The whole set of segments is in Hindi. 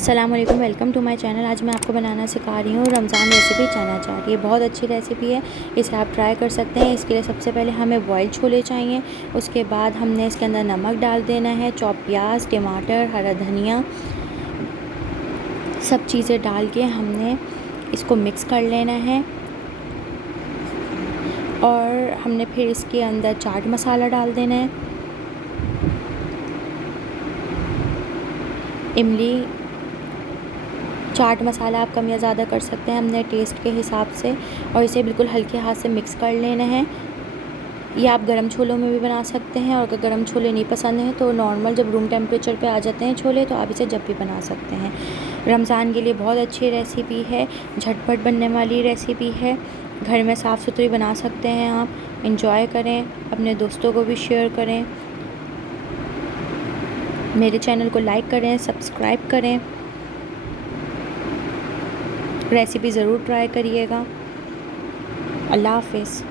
अस्सलाम वालेकुम, वेलकम टू माय चैनल। आज मैं आपको बनाना सिखा रही हूँ रमज़ान रेसिपी चना चाट। ये बहुत अच्छी रेसिपी है, इसे आप ट्राई कर सकते हैं। इसके लिए सबसे पहले हमें बॉयल छोले चाहिए। उसके बाद हमने इसके अंदर नमक डाल देना है, चॉप प्याज, टमाटर, हरा धनिया, सब चीज़ें डाल के हमने इसको मिक्स कर लेना है। और हमने फिर इसके अंदर चाट मसाला डाल देना है, इमली, चाट मसाला आप कम या ज़्यादा कर सकते हैं हमने टेस्ट के हिसाब से। और इसे बिल्कुल हल्के हाथ से मिक्स कर लेना है। ये आप गरम छोलों में भी बना सकते हैं, और अगर गरम छोले नहीं पसंद हैं तो नॉर्मल जब रूम टेम्परेचर पे आ जाते हैं छोले तो आप इसे जब भी बना सकते हैं। रमज़ान के लिए बहुत अच्छी रेसिपी है, झटपट बनने वाली रेसिपी है। घर में साफ़ सुथरी बना सकते हैं आप। इंजॉय करें, अपने दोस्तों को भी शेयर करें। मेरे चैनल को लाइक करें, सब्सक्राइब करें। रेसिपी ज़रूर ट्राई करिएगा। अल्लाह हाफ़िज़।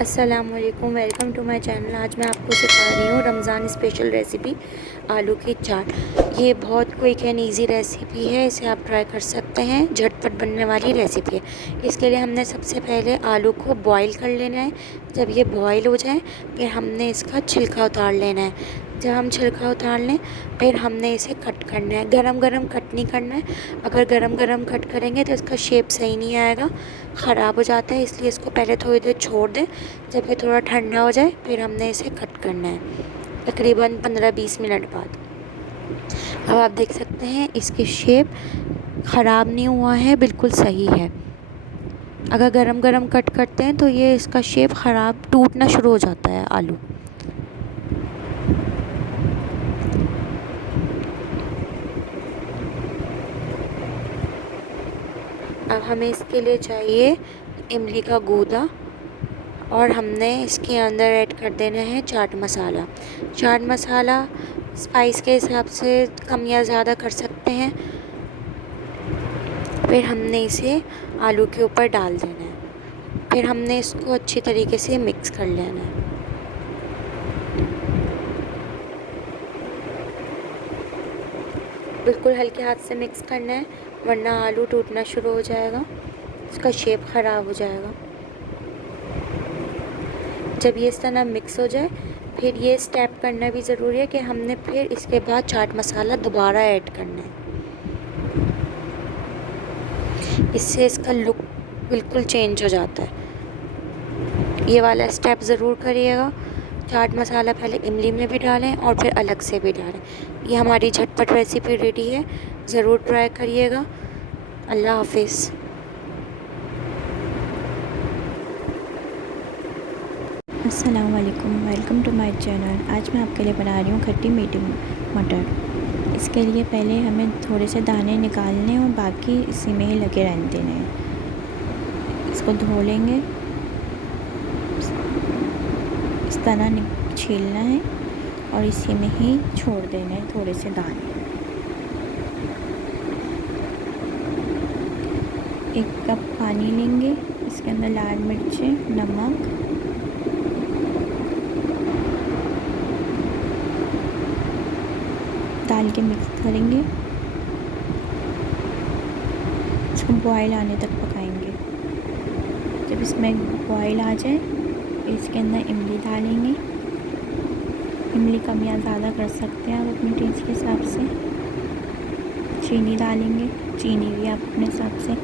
अस्सलाम वालेकुम, वेलकम टू माय चैनल। आज मैं आपको सिखा रही हूँ रमज़ान स्पेशल रेसिपी आलू की चाट। ये बहुत क्विक एंड इजी रेसिपी है, इसे आप ट्राई कर सकते हैं। झटपट बनने वाली रेसिपी है। इसके लिए हमने सबसे पहले आलू को बॉईल कर लेना है। जब ये बॉईल हो जाए फिर हमने इसका छिलका उतार लेना है। जब हम छिलका उतार लें फिर हमने इसे कट करना है। गरम गरम कट नहीं करना है, अगर गरम गरम कट करेंगे तो इसका शेप सही नहीं आएगा, ख़राब हो जाता है। इसलिए इसको पहले थोड़ी देर छोड़ दें। जब ये थोड़ा ठंडा हो जाए फिर हमने इसे कट करना है, तकरीबन 15-20 मिनट बाद। अब आप देख सकते हैं इसकी शेप ख़राब नहीं हुआ है, बिल्कुल सही है। अगर गरम गरम कट करते हैं तो ये इसका शेप ख़राब, टूटना शुरू हो जाता है आलू। अब हमें इसके लिए चाहिए इमली का गूदा, और हमने इसके अंदर ऐड कर देना है चाट मसाला। चाट मसाला स्पाइस के हिसाब से कम या ज़्यादा कर सकते हैं। फिर हमने इसे आलू के ऊपर डाल देना है। फिर हमने इसको अच्छी तरीके से मिक्स कर लेना है। बिल्कुल हल्के हाथ से मिक्स करना है, वरना आलू टूटना शुरू हो जाएगा, इसका शेप ख़राब हो जाएगा। जब ये इस तरह मिक्स हो जाए फिर ये स्टेप करना भी ज़रूरी है कि हमने फिर इसके बाद चाट मसाला दोबारा ऐड करना है। इससे इसका लुक बिल्कुल चेंज हो जाता है। ये वाला स्टेप ज़रूर करिएगा। चाट मसाला पहले इमली में भी डालें और फिर अलग से भी डालें। ये हमारी झटपट रेसिपी रेडी है, ज़रूर ट्राई करिएगा। अल्लाह हाफिज़। अस्सलाम वालेकुम, वेलकम टू माय चैनल। आज मैं आपके लिए बना रही हूँ खट्टी मीठी मटर। इसके लिए पहले हमें थोड़े से दाने निकालने और बाकी इसी में ही लगे रहने देने हैं। इसको धो लेंगे, इस तरह छीलना है और इसी में ही छोड़ देना है थोड़े से दाने। 1 कप पानी लेंगे, इसके अंदर लाल मिर्चें, नमक, डाल के मिक्स करेंगे। इसको बॉयल आने तक पकाएंगे। जब इसमें बॉयल आ जाए इसके अंदर इमली डालेंगे। इमली कम या ज़्यादा कर सकते हैं आप अपने टेस्ट के हिसाब से। चीनी डालेंगे, चीनी भी आप अपने हिसाब से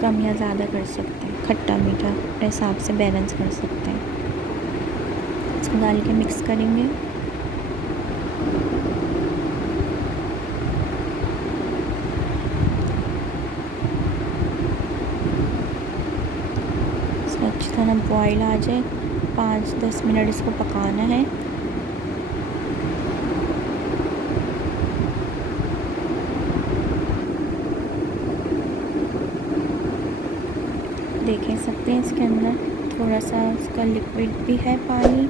कम या ज़्यादा कर सकते हैं। खट्टा मीठा अपने हिसाब से बैलेंस कर सकते हैं। इसको डाल के मिक्स करेंगे। अच्छी तरह बॉयल आ जाए, 5-10 मिनट इसको पकाना है। देख सकते हैं इसके अंदर थोड़ा सा इसका लिक्विड भी है, पानी,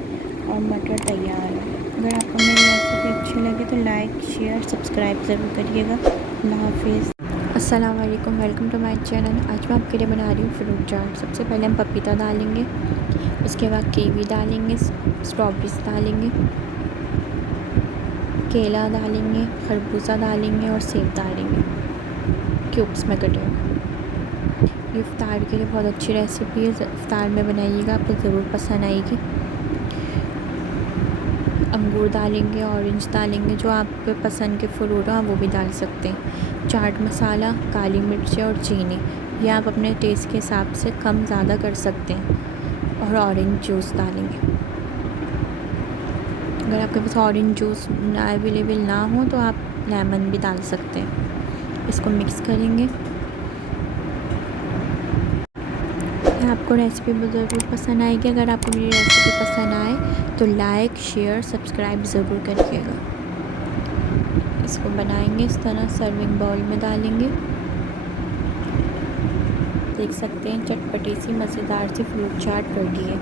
और मटर तैयार है। अगर आपको मेरी रेसिपी अच्छी लगे तो लाइक, शेयर, सब्सक्राइब ज़रूर करिएगा। अल्लाह हाफिज़। अस्सलाम वालेकुम, वेलकम टू माय चैनल। आज मैं आपके लिए बना रही हूँ फ्रूट चाट। सबसे पहले हम पपीता डालेंगे, उसके बाद कीवी डालेंगे, स्ट्रॉबेरीज डालेंगे, केला डालेंगे, खरबूजा डालेंगे और सेब डालेंगे क्यूब्स में कटे हुए। ये इफ्तार के लिए बहुत अच्छी रेसिपी है, इफ्तार में बनाइएगा, आपको ज़रूर पसंद आएगी। अंगूर डालेंगे, ऑरेंज डालेंगे, जो आपके पसंद के फ्रूट हो आप वो भी डाल सकते हैं। चाट मसाला, काली मिर्च और चीनी, ये आप अपने टेस्ट के हिसाब से कम ज़्यादा कर सकते हैं। और ऑरेंज जूस डालेंगे। अगर आपके पास ऑरेंज जूस अवेलेबल ना हो तो आप लेमन भी डाल सकते हैं। इसको मिक्स करेंगे। आपको रेसिपी ज़रूर पसंद आएगी। अगर आपको मेरी रेसिपी पसंद आए तो लाइक, शेयर, सब्सक्राइब ज़रूर करिएगा। इसको बनाएंगे इस तरह, सर्विंग बाउल में डालेंगे। देख सकते हैं चटपटी सी मज़ेदार सी फ्रूट चाट रेडी है।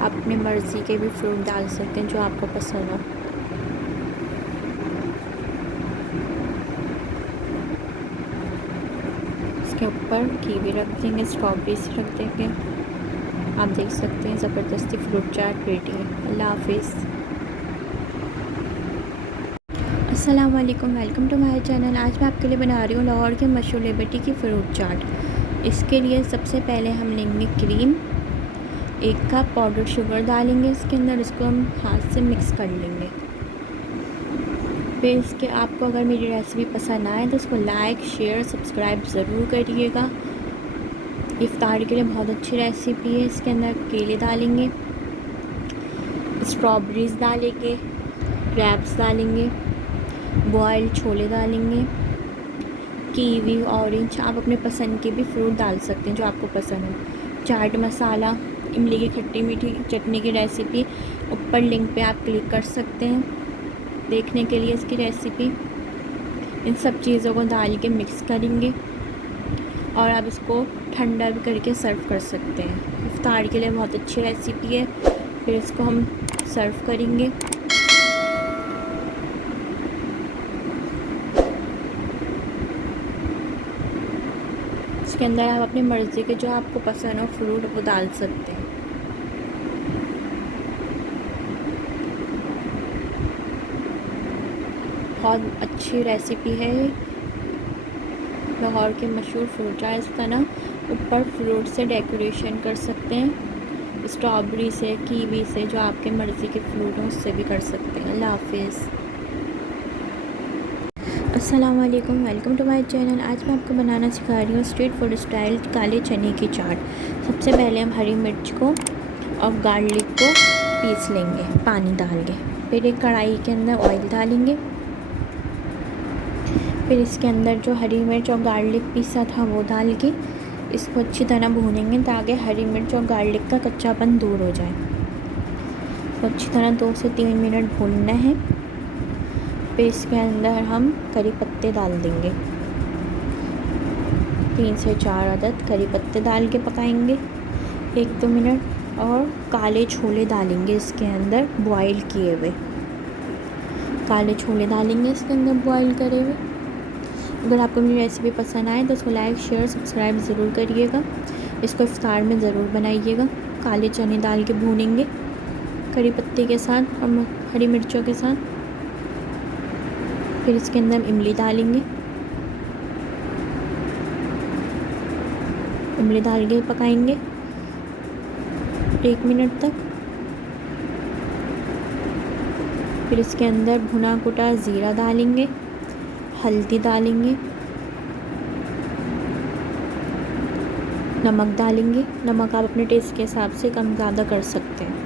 आप अपनी मर्ज़ी के भी फ्रूट डाल सकते हैं जो आपको पसंद हो। इसके ऊपर कीवी रख देंगे, स्ट्रॉबेरीज रख देंगे। आप देख सकते हैं ज़बरदस्ती फ्रूट चाट रेडी है। अल्लाह हाफिज़। अस्सलाम वालेकुम, वेलकम टू माय चैनल। आज मैं आपके लिए बना रही हूँ लाहौर के मशहूर लिबर्टी की फ़्रूट चाट। इसके लिए सबसे पहले हम लेंगे क्रीम, 1 कप पाउडर शुगर डालेंगे इसके अंदर। इसको हम हाथ से मिक्स कर लेंगे। फिर इसके आपको अगर मेरी रेसिपी पसंद आए तो इसको लाइक, शेयर, सब्सक्राइब ज़रूर करिएगा। इफ्तार के लिए बहुत अच्छी रेसिपी है। इसके अंदर केले डालेंगे, स्ट्रॉबेरीज डालेंगे, ग्रेप्स डालेंगे, बॉयल छोले डालेंगे, कीवी, ऑरेंज, आप अपने पसंद के भी फ्रूट डाल सकते हैं जो आपको पसंद हो। चाट मसाला, इमली की खट्टी मीठी चटनी की रेसिपी ऊपर लिंक पे आप क्लिक कर सकते हैं देखने के लिए इसकी रेसिपी। इन सब चीज़ों को डाल के मिक्स करेंगे और आप इसको ठंडा भी करके सर्व कर सकते हैं। इफ्तार के लिए बहुत अच्छी रेसिपी है। फिर इसको हम सर्व करेंगे। इसके अंदर आप अपनी मर्ज़ी के जो आपको पसंद हो फ्रूट वो डाल सकते हैं। बहुत अच्छी रेसिपी है लाहौर के मशहूर फ्रूट चाट। इस तरह ऊपर फ्रूट से डेकोरेशन कर सकते हैं, स्ट्रॉबेरी से, कीवी से, जो आपके मर्ज़ी के फ्रूट हों उससे भी कर सकते हैं। अल्लाह हाफिज़। अस्सलाम वालेकुम, वेलकम टू माय चैनल। आज मैं आपको बनाना सिखा रही हूँ स्ट्रीट फूड स्टाइल काले चने की चाट। सबसे पहले हम हरी मिर्च को और गार्लिक को पीस लेंगे पानी डाल के। फिर एक कढ़ाई के अंदर ऑयल डालेंगे। फिर इसके अंदर जो हरी मिर्च और गार्लिक पीसा था वो डाल के इसको अच्छी तरह भूनेंगे ताकि हरी मिर्च और गार्लिक का कच्चापन दूर हो जाए। तो अच्छी तरह 2 से 3 मिनट भूनना है। फिर इसके अंदर हम करी पत्ते डाल देंगे, 3 से 4 अदद करी पत्ते डाल के पकाएंगे 1-2 मिनट। और काले छोले डालेंगे इसके अंदर, बॉईल किए हुए काले छोले डालेंगे इसके अंदर बॉईल करे हुए। अगर आपको मेरी रेसिपी पसंद आए तो उसको लाइक, शेयर, सब्सक्राइब ज़रूर करिएगा। इसको इफ्तार में ज़रूर बनाइएगा। काले चने डाल के भूनेंगे करी पत्ते के साथ और हरी मिर्चों के साथ। फिर इसके अंदर इमली डालेंगे, इमली डाल के पकाएंगे 1 मिनट तक। फिर इसके अंदर भुना कुटा ज़ीरा डालेंगे, हल्दी डालेंगे, नमक डालेंगे। नमक आप अपने टेस्ट के हिसाब से कम ज़्यादा कर सकते हैं।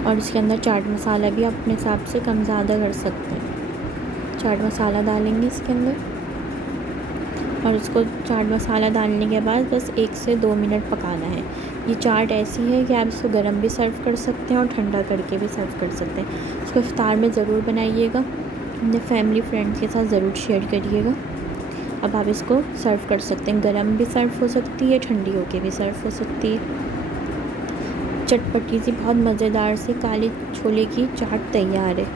और इसके अंदर चाट मसाला भी आप अपने हिसाब से कम ज़्यादा कर सकते हैं। चाट मसाला डालेंगे इसके अंदर और इसको चाट मसाला डालने के बाद बस 1 से 2 मिनट पकाना है। ये चाट ऐसी है कि आप इसको गरम भी सर्व कर सकते हैं और ठंडा करके भी सर्व कर सकते हैं। इसको इफ्तार में ज़रूर बनाइएगा, अपने फैमिली फ्रेंड्स के साथ ज़रूर शेयर करिएगा। अब आप इसको सर्व कर सकते हैं, गरम भी सर्व हो सकती है, ठंडी होके भी सर्व हो सकती है। चटपटी सी बहुत मज़ेदार से काले छोले की चाट तैयार है।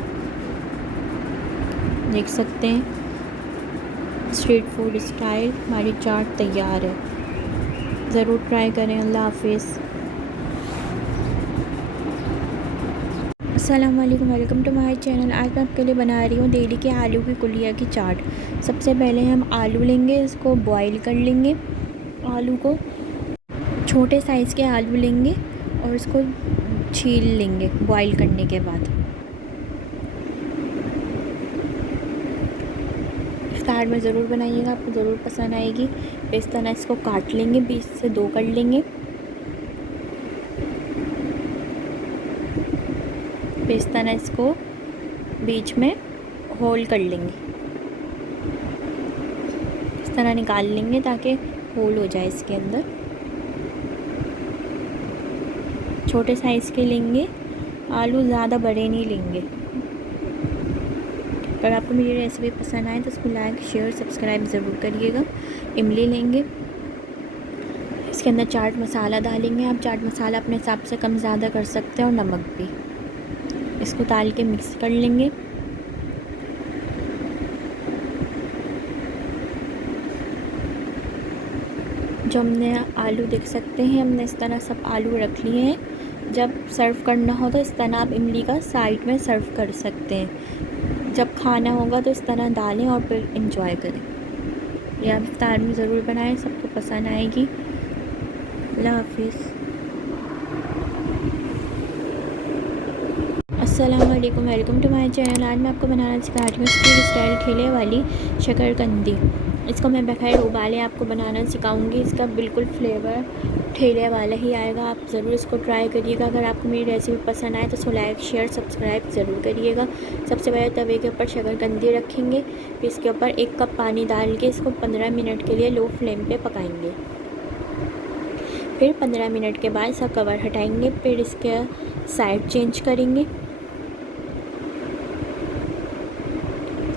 देख सकते हैं स्ट्रीट फूड स्टाइल हमारी चाट तैयार है। ज़रूर ट्राई करें। अल्लाह हाफिज़। अस्सलाम वालेकुम, वेलकम टू माय चैनल। आज मैं आपके लिए बना रही हूँ देली के आलू की कुलिया की चाट। सबसे पहले हम आलू लेंगे, इसको बॉईल कर लेंगे। आलू को छोटे साइज़ के आलू लेंगे और इसको छील लेंगे बॉईल करने के बाद। इफ्तार में ज़रूर बनाइएगा, आपको ज़रूर पसंद आएगी। इस तरह इसको काट लेंगे, बीच से 2 कर लेंगे। इस तरह इसको बीच में होल कर लेंगे, इस तरह निकाल लेंगे ताकि होल हो जाए इसके अंदर। छोटे साइज़ के लेंगे आलू, ज़्यादा बड़े नहीं लेंगे। अगर आपको मेरी रेसिपी पसंद आए तो इसको लाइक शेयर सब्सक्राइब ज़रूर करिएगा। इमली लेंगे, इसके अंदर चाट मसाला डालेंगे। आप चाट मसाला अपने हिसाब से कम ज़्यादा कर सकते हैं, और नमक भी। इसको डाल के मिक्स कर लेंगे। जो हमने आलू देख सकते हैं, हमने इस तरह सब आलू रख लिए हैं। जब सर्व करना हो तो इस तरह आप इमली का साइड में सर्व कर सकते हैं। जब खाना होगा तो इस तरह डालें और फिर इंजॉय करें। ये आप इफ्तार में ज़रूर बनाएं, सबको पसंद आएगी। अल्लाह हाफिज़। अस्सलाम वालेकुम, वेलकम टू माय चैनल। आज मैं आपको बनाना सिखा रही हूँ स्ट्रीट स्टाइल ठेले वाली शकरकंदी। इसको मैं बगैर उबाले आपको बनाना सिखाऊंगी। इसका बिल्कुल फ्लेवर ठेले वाला ही आएगा। आप ज़रूर इसको ट्राई करिएगा। अगर आपको मेरी रेसिपी पसंद आए तो इसको लाइक शेयर सब्सक्राइब ज़रूर करिएगा। सबसे पहले तवे के ऊपर शकरकंदी रखेंगे, फिर इसके ऊपर 1 कप पानी डाल के इसको 15 मिनट के लिए लो फ्लेम पे पकाएंगे। फिर 15 मिनट के बाद इसका कवर हटाएंगे, फिर इसके साइड चेंज करेंगे।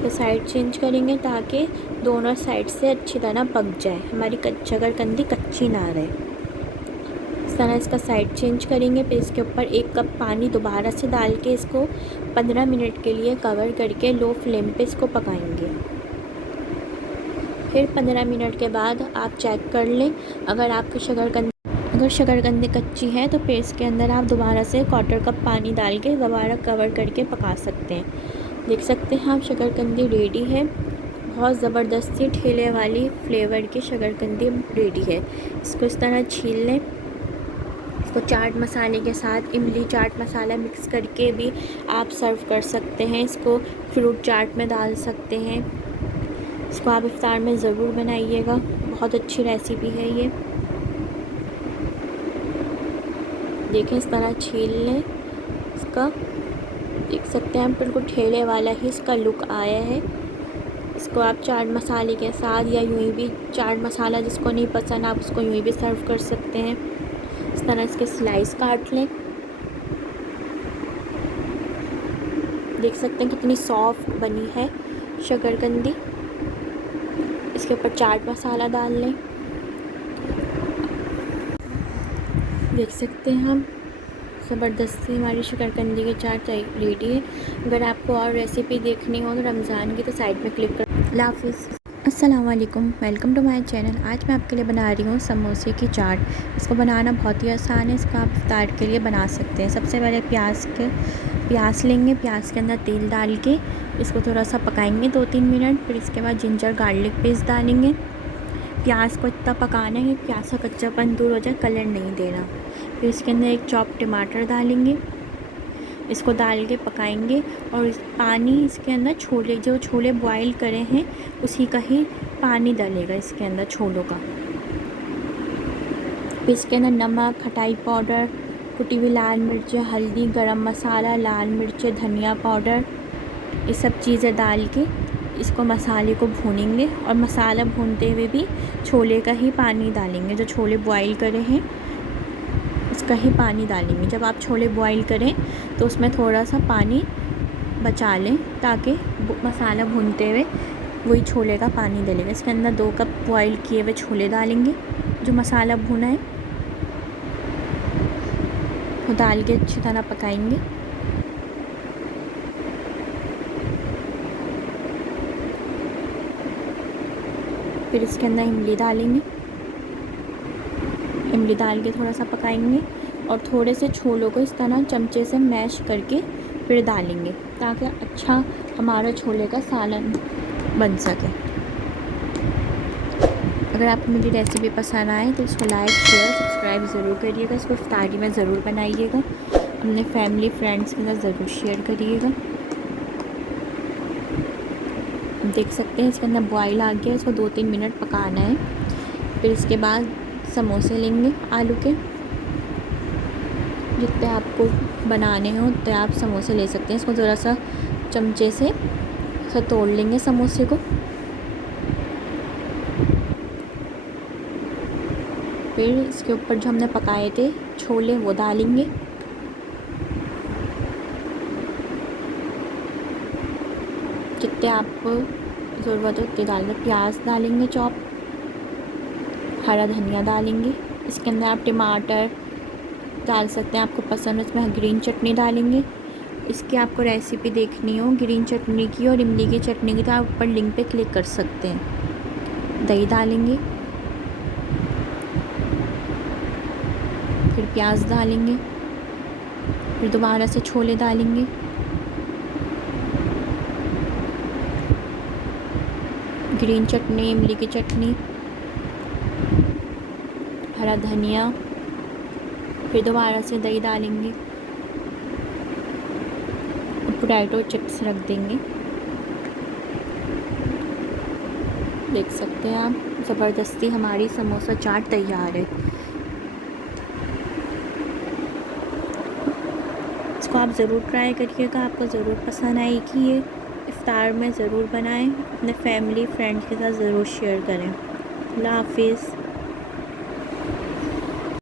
साइड चेंज करेंगे ताकि दोनों साइड से अच्छी तरह पक जाए, हमारी शकरकंदी कच्ची ना रहे। इस तरह इसका साइड चेंज करेंगे। फिर इसके ऊपर 1 कप पानी दोबारा से डाल के इसको 15 मिनट के लिए कवर करके लो फ्लेम पे इसको पकाएंगे। फिर 15 मिनट के बाद आप चेक कर लें। अगर शकरकंदी कच्ची है तो फिर इसके अंदर आप दोबारा से 1/4 कप पानी डाल के दोबारा कवर करके पका सकते हैं। देख सकते हैं आप शकरकंदी रेडी है। बहुत ज़बरदस्ती ठेले वाली फ्लेवर की शकरकंदी रेडी है। इसको इस तरह छील लें। इसको चाट मसाले के साथ इमली चाट मसाला मिक्स करके भी आप सर्व कर सकते हैं। इसको फ्रूट चाट में डाल सकते हैं। इसको आप इफ्तार में ज़रूर बनाइएगा, बहुत अच्छी रेसिपी है ये। देखें, इस तरह छील लें। इसका देख सकते हैं बिल्कुल ठेले वाला ही इसका लुक आया है। इसको आप चाट मसाले के साथ या यूँ भी, चाट मसाला जिसको नहीं पसंद आप उसको यूँ भी सर्व कर सकते हैं। इस तरह इसके स्लाइस काट लें। देख सकते हैं कितनी सॉफ्ट बनी है शकरकंदी। इसके ऊपर चाट मसाला डाल लें। देख सकते हैं हम ज़बरदस्ती हमारी शकरकंदी की चाट रेडी है। अगर आपको और रेसिपी देखनी हो तो रमज़ान की तो साइड में क्लिक कर। अल्लाह हाफिज़। अस्सलाम वालेकुम, वेलकम टू माय चैनल। आज मैं आपके लिए बना रही हूँ समोसे की चाट। इसको बनाना बहुत ही आसान है। इसको आप इफ्तार के लिए बना सकते हैं। सबसे पहले प्याज लेंगे, प्याज के अंदर तेल डाल के इसको थोड़ा सा पकाएंगे 2-3 मिनट। फिर इसके बाद जिंजर गार्लिक पेस्ट डालेंगे। प्याज को इतना पकाना है कि प्याज का कच्चापन दूर हो जाए, कलर नहीं देना। फिर इसके अंदर एक चॉप टमाटर डालेंगे, इसको डाल के पकाएंगे। और इस पानी इसके अंदर छोले बॉईल करे हैं उसी का ही पानी डालेगा इसके अंदर, छोलों का। फिर इसके अंदर नमक, खटाई पाउडर, कुटी हुई लाल मिर्च, हल्दी, गरम मसाला, लाल मिर्च, धनिया पाउडर, ये सब चीज़ें डाल के इसको मसाले को भूनेंगे। और मसाला भूनते हुए भी छोले का ही पानी डालेंगे, जो छोले बॉईल करे हैं उसका ही पानी डालेंगे। जब आप छोले बॉईल करें तो उसमें थोड़ा सा पानी बचा लें ताकि मसाला भूनते हुए वही छोले का पानी डालेंगे। इसके अंदर 2 कप बॉईल किए हुए छोले डालेंगे, जो मसाला भुना है वो डाल के अच्छी तरह पकाएंगे। फिर इसके अंदर इमली डालेंगे, इमली डाल के थोड़ा सा पकाएंगे और थोड़े से छोलों को इस तरह चमचे से मैश करके फिर डालेंगे ताकि अच्छा हमारा छोले का सालन बन सके। अगर आपको मेरी रेसिपी पसंद आए तो इसको लाइक शेयर सब्सक्राइब ज़रूर करिएगा। इसको इफ्तारी में ज़रूर बनाइएगा, अपने फैमिली फ्रेंड्स के साथ ज़रूर शेयर करिएगा। देख सकते हैं इसके अंदर बॉयल आ गया, इसको 2-3 मिनट पकाना है। फिर इसके बाद समोसे लेंगे आलू के, जितने आपको बनाने हो उतने आप समोसे ले सकते हैं। इसको ज़रा सा चमचे से तोड़ लेंगे समोसे को। फिर इसके ऊपर जो हमने पकाए थे छोले वो डालेंगे, जितने आपको ज़रूरत हो उतने डालेंगे। प्याज डालेंगे चॉप, हरा धनिया डालेंगे। इसके अंदर आप टमाटर डाल सकते हैं, आपको पसंद है। इसमें ग्रीन चटनी डालेंगे। इसकी आपको रेसिपी देखनी हो ग्रीन चटनी की और इमली की चटनी की तो आप ऊपर लिंक पे क्लिक कर सकते हैं। दही डालेंगे, फिर प्याज डालेंगे, फिर दोबारा से छोले डालेंगे, ग्रीन चटनी, इमली की चटनी, हरा धनिया, फिर दोबारा से दही डालेंगे, पोटैटो चिप्स रख देंगे। देख सकते हैं आप, ज़बरदस्ती हमारी समोसा चाट तैयार है। इसको आप ज़रूर ट्राई करिएगा, आपको ज़रूर पसंद आएगी। ये इफ्तार में ज़रूर बनाएं, अपने फैमिली फ्रेंड्स के साथ ज़रूर शेयर करें। अल्लाह हाफिज़।